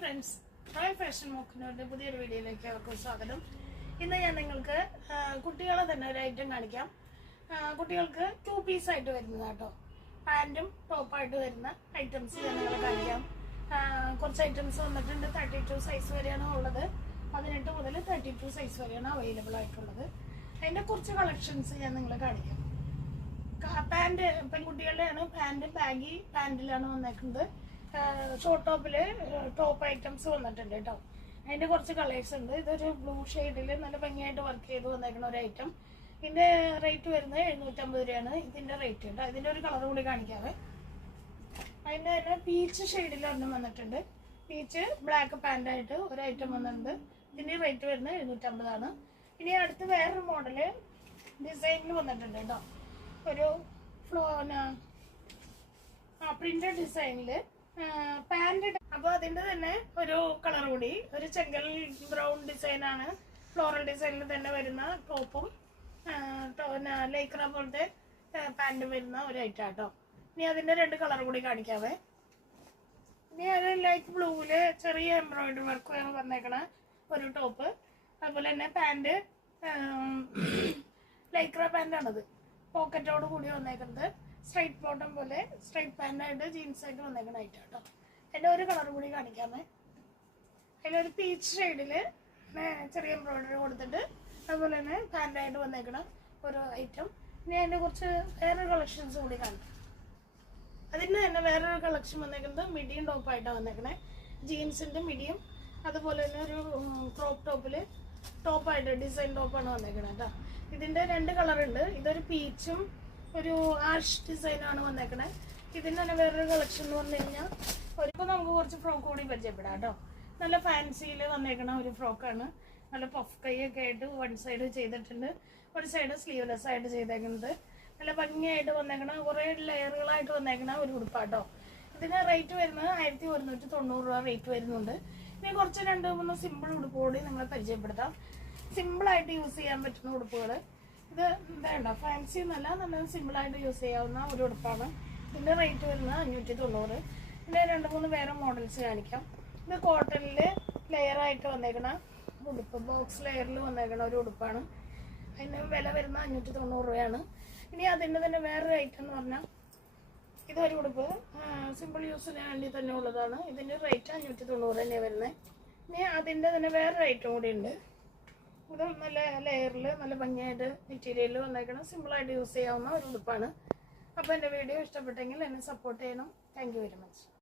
Friends, royal fashion മോക്കിൻ്റെ പുതിയൊരു വീഡിയോയിലേക്ക് അവർക്ക് സ്വാഗതം. ഇന്ന് ഞാൻ നിങ്ങൾക്ക് കുട്ടികളെ തന്നെ ഒരു ഐറ്റം കാണിക്കാം. കുട്ടികൾക്ക് 2 പീസായിട്ട് വരുന്നത് കേട്ടോ. പാൻറ്റും ടോപ്പായിട്ട് വരുന്ന ഐറ്റംസ് ഞാൻ നിങ്ങളെ കാണിക്കാം. കുറച്ച് ഐറ്റംസ് വന്നിട്ടുണ്ട്. 32 സൈസ് വരെയാണ് ഉള്ളത്. 18 മുതൽ 32 സൈസ് വരെയാണ് അവൈലബിൾ ആയിട്ടുള്ളത്. അതിൻ്റെ കുറച്ച് കളക്ഷൻസ് ഞാൻ നിങ്ങളെ കാണിക്കാം. പാൻറ് പെൺകുട്ടികളുടെയാണ്. പാൻറ് ബാഗി പാൻറ്റിലാണ് വന്നേക്കുന്നത്. ഷോർട്ട് ടോപ്പില് ടോപ്പ് ഐറ്റംസ് വന്നിട്ടുണ്ട് കേട്ടോ. അതിന്റെ കുറച്ച് കളേഴ്സ് ഉണ്ട്. ഇതൊരു ബ്ലൂ ഷെയ്ഡിൽ നല്ല ഭംഗിയായിട്ട് വർക്ക് ചെയ്ത് വന്നേക്കുന്ന ഒരു ഐറ്റം. ഇതിന്റെ റേറ്റ് വരുന്നത് 750 രൂപയാണ് ഇതിന്റെ റേറ്റ് കേട്ടോ. ഇതിന്റെ ഒരു കളർ കൂടി കാണിക്കാവേ. അതിന്റെ തന്നെ പീച്ച് ഷെയ്ഡിൽ ഒരെണ്ണം വന്നിട്ടുണ്ട്. പീച്ച് ബ്ലാക്ക് പാൻറ്റായിട്ട് ഒരു ഐറ്റം വന്നിട്ടുണ്ട്. ഇതിന്റെ റേറ്റ് വരുന്നത് 750 ആണ്. ഇനി അടുത്ത് വേറൊരു മോഡല് ഡിസൈനിൽ വന്നിട്ടുണ്ട് കേട്ടോ. ഒരു പ്രിന്റഡ് ഡിസൈനില് പാൻറ്. അപ്പൊ അതിന്റെ തന്നെ ഒരു കളർ കൂടി, ഒരു ചെങ്കൽ ബ്രൗൺ ഡിസൈൻ ആണ്. ഫ്ലോറൽ ഡിസൈനിൽ തന്നെ വരുന്ന ടോപ്പും ലൈക്ര പോലത്തെ പാൻറ് വരുന്ന ഒരു ഐറ്റം കേട്ടോ. ഇനി അതിന്റെ 2 കളർ കൂടി കാണിക്കാവേ. ഇനി അത് ലൈറ്റ് ബ്ലൂവില് ചെറിയ എംബ്രോയിഡറി വർക്ക് വന്നേക്കണ ഒരു ടോപ്പ്. അതുപോലെ തന്നെ പാൻറ് ലൈക്ര പാൻറ്റാണത്. പോക്കറ്റോട് കൂടി വന്നേക്കുന്നത്. സ്ട്രൈറ്റ് ബോട്ടം പോലെ സ്ട്രൈറ്റ് പാൻറ്റായിട്ട് ജീൻസ് ആയിട്ട് വന്നേക്കണ ഐറ്റം കേട്ടോ. അതിൻ്റെ ഒരു കളർ കൂടി കാണിക്കാമേ. അതിലൊരു പീച്ച് ഷെയ്ഡില് ചെറിയ എംബ്രോയിഡറി കൊടുത്തിട്ട് അതുപോലെ തന്നെ പാൻറ്റായിട്ട് വന്നേക്കണ ഒരു ഐറ്റം. ഇനി അതിൻ്റെ കുറച്ച് വേറൊരു കളക്ഷൻസ് കൂടി കാണിക്കാം. അതിന് തന്നെ വേറൊരു കളക്ഷൻ വന്നേക്കുന്നത് മിഡിയും ടോപ്പായിട്ടാണ് വന്നേക്കണേ. ജീൻസിൻ്റെ മിഡിയും അതുപോലെ തന്നെ ഒരു ക്രോപ്പ് ടോപ്പില് ടോപ്പായിട്ട് ഡിസൈൻ ടോപ്പാണ് വന്നേക്കണേ കേട്ടോ. ഇതിൻ്റെ 2 കളറുണ്ട്. ഇതൊരു പീച്ചും ഒരു ആഷ് ഡിസൈനാണ് വന്നേക്കണേ. ഇതിന് തന്നെ വേറൊരു കളക്ഷൻ എന്ന് പറഞ്ഞു കഴിഞ്ഞാൽ ഇപ്പോൾ നമുക്ക് കുറച്ച് ഫ്രോക്ക് കൂടി പരിചയപ്പെടാം കേട്ടോ. നല്ല ഫാൻസിയിൽ വന്നേക്കണ ഒരു ഫ്രോക്കാണ്. നല്ല പഫ് കൈയൊക്കെ ആയിട്ട് വൺ സൈഡ് ചെയ്തിട്ടുണ്ട്, ഒരു സൈഡ് സ്ലീവ്ലെസ് ആയിട്ട് ചെയ്തേക്കുന്നത്. നല്ല ഭംഗിയായിട്ട് വന്നേക്കണ കുറേ ലെയറുകളായിട്ട് വന്നേക്കണ ഒരു ഉടുപ്പാട്ടോ. ഇതിന് റേറ്റ് വരുന്നത് 1190 രൂപ റേറ്റ് വരുന്നുണ്ട്. ഇനി കുറച്ച് 2-3 സിമ്പിൾ ഉടുപ്പ് കൂടി നിങ്ങളെ പരിചയപ്പെടുത്താം. സിമ്പിളായിട്ട് യൂസ് ചെയ്യാൻ പറ്റുന്ന ഉടുപ്പുകൾ. ഇത് വേണ്ട ഫാൻസി എന്നല്ല, നല്ല സിമ്പിളായിട്ട് യൂസ് ചെയ്യാവുന്ന ഒരു ഉടുപ്പാണ്. ഇതിൻ്റെ റേറ്റ് വരുന്നത് 590. ഇതിൻ്റെ 2-3 വേറെ മോഡൽസ് കാണിക്കാം. ഇത് കോട്ടണിൽ ലെയറായിട്ട് വന്നേക്കണ ഉടുപ്പ്, ബോക്സ് ലെയറിൽ വന്നേക്കണ ഒരു ഉടുപ്പാണ്. അതിന് വില വരുന്നത് 590 രൂപയാണ്. ഇനി അതിൻ്റെ തന്നെ വേറൊരു ഐറ്റം എന്ന് പറഞ്ഞാൽ ഇതൊരു ഉടുപ്പ് സിമ്പിൾ യൂസിന് വേണ്ടി തന്നെ ഉള്ളതാണ്. ഇതിൻ്റെ റേറ്റ് 590 തന്നെയാണ് വരുന്നത്. ഇനി അതിൻ്റെ തന്നെ വേറൊരു ഐറ്റം കൂടി ഉണ്ട്. ഇത് നല്ല ലെയറിൽ നല്ല ഭംഗിയായിട്ട് മെറ്റീരിയലിൽ വന്നേക്കണം. സിമ്പിളായിട്ട് യൂസ് ചെയ്യാവുന്ന ഒരു ഉടുപ്പാണ്. അപ്പോൾ എൻ്റെ വീഡിയോ ഇഷ്ടപ്പെട്ടെങ്കിൽ എന്നെ സപ്പോർട്ട് ചെയ്യണം. Thank you very much.